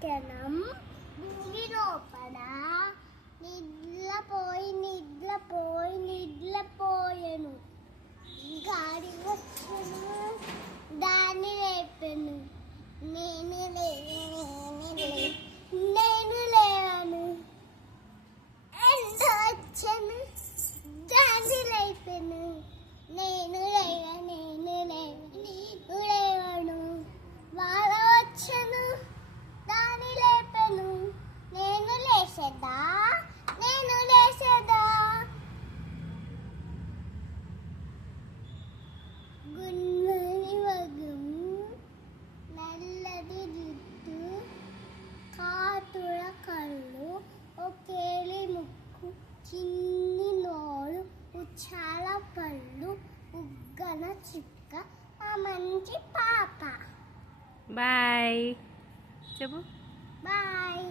మధ్యాహ్నం భూమి లోపల నిద్రపోయాను. గాడి వచ్చాను, దాన్ని లేపాను. నేను లేవాను. ఎంత వచ్చాను, దాన్ని లేపాను. నేను లేవాను. వాళ్ళ వచ్చాను, దాన్ని లేపాను. నేను లేచేదా. గున్నని వగం, నల్లది జుట్టు, కాటుల కళ్ళు, ఒకేలి ముక్కు, చిన్ని నోరు, ఉచ్చాల పళ్ళు, ఉగ్గన చిక్క, ఆ మంచి పాప. బాయ్ చెప్పు. బాయ్.